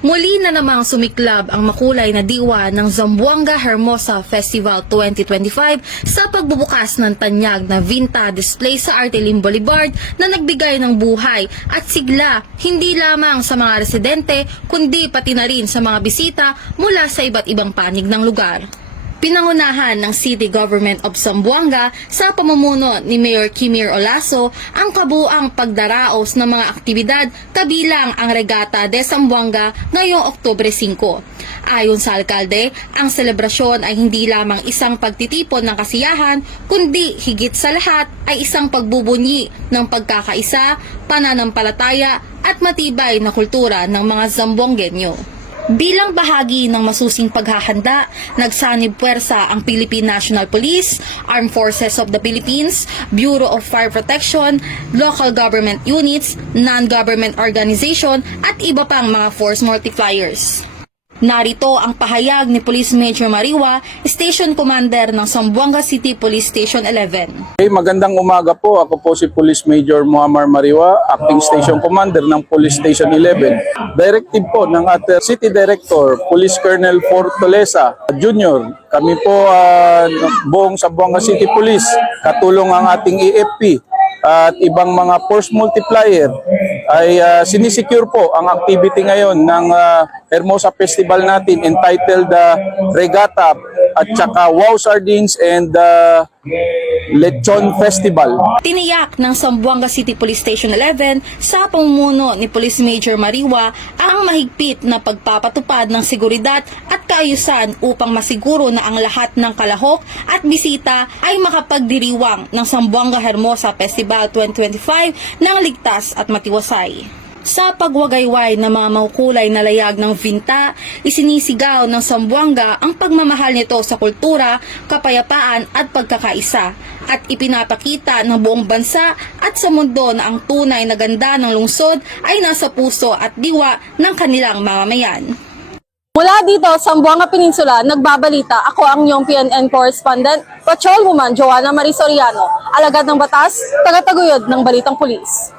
Muli na namang sumiklab ang makulay na diwa ng Zamboanga Hermosa Festival 2025 sa pagbubukas ng tanyag na Vinta display sa Artelim Boulevard na nagbigay ng buhay at sigla hindi lamang sa mga residente kundi pati na rin sa mga bisita mula sa iba't ibang panig ng lugar. Pinangunahan ng City Government of Zamboanga sa pamumuno ni Mayor Kimir Olaso ang kabuang pagdaraos ng mga aktibidad kabilang ang Regata de Zamboanga ngayong Oktubre 5. Ayon sa alkalde, ang selebrasyon ay hindi lamang isang pagtitipon ng kasiyahan kundi higit sa lahat ay isang pagbubunyi ng pagkakaisa, pananampalataya at matibay na kultura ng mga Zamboangueño. Bilang bahagi ng masusing paghahanda, nagsanib puwersa ang Philippine National Police, Armed Forces of the Philippines, Bureau of Fire Protection, local government units, non-government organization at iba pang mga force multipliers. Narito ang pahayag ni Police Major Mariwa, Station Commander ng Zamboanga City Police Station 11. Okay, magandang umaga po. Ako po si Police Major Muammar Mariwa, Acting Station Commander ng Police Station 11. Directive po ng ating City Director, Police Colonel Fortaleza Jr. Kami po buong Zamboanga City Police, katulong ang ating AFP at ibang mga force multiplier ay sinisecure po ang activity ngayon ng Hermosa Festival natin entitled Regata at saka Wow Sardines and Lechon Festival. Tiniyak ng Zamboanga City Police Station 11 sa pamumuno ni Police Major Mariwa ang mahigpit na pagpapatupad ng seguridad at kaayusan upang masiguro na ang lahat ng kalahok at bisita ay makapagdiriwang ng Zamboanga Hermosa Festival 2025 ng ligtas at matiwasay. Sa pagwagayway ng mga makukulay na layag ng Vinta, isinisigaw ng Zamboanga ang pagmamahal nito sa kultura, kapayapaan at pagkakaisa at ipinapakita ng buong bansa at sa mundo na ang tunay na ganda ng lungsod ay nasa puso at diwa ng kanilang mamamayan. Mula dito, Zamboanga Peninsula, nagbabalita, ako ang iyong PNN correspondent, Patrolwoman Joanna Marie Soriano, alagad ng batas, tagataguyod ng Balitang Pulis.